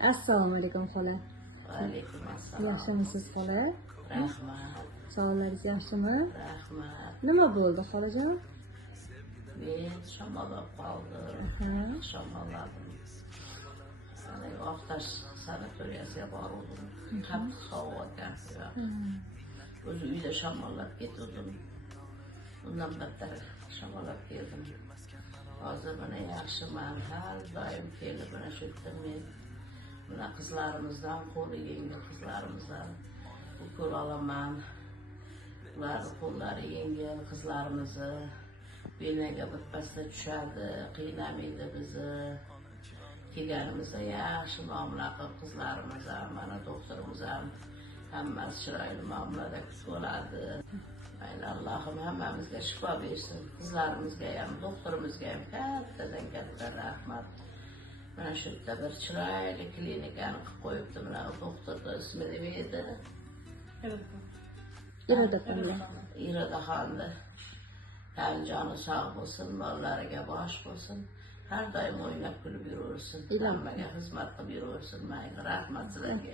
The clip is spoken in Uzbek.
Assalomu alaykum xola. Alaykum assalom. Yaxshimisiz xola? Rahmat. Sog'ligingiz yaxshimi? Rahmat. Nima bo'ldi xolajon? Men shamollab qoldim. Ha. Shamolladim. Oqtash sanatoriyasiga bordim. Qattiq sovuqdan. O'zi uyda shamollab ketdim. Undan battar shamollab keldim. Hozir mana yaxshiman. Har doim kelib mana shu yerda men buna qizlarimizdan, qo'li yengil qizlarimizdan ukol olaman. Ularni qo'llari yengil qizlarimizni benaga birpasda tushadi, qiynamaydi bizni. Kelganimizda yaxshi muomala qilib qizlarimiz ham, mana doktorimiz ham hammasi chiroyli muomalada kutib oladi. Mayli Allohim hammamizga shifo bersin. Qizlarimizga ham, doktorimizga ham kattadan katta rahmat. Mana shu yerda bir chiroyli klinikani qilib qo'yibdi. Mana doktorni ismi nima edi? Irodaxonni. Joni sog' bo'lsin, bolalariga bosh bo'lsin. Har doim o'ynab kulib yuraversin. Hammaga xizmat qilib yuraversin. Mayli, rahmat sizlarga.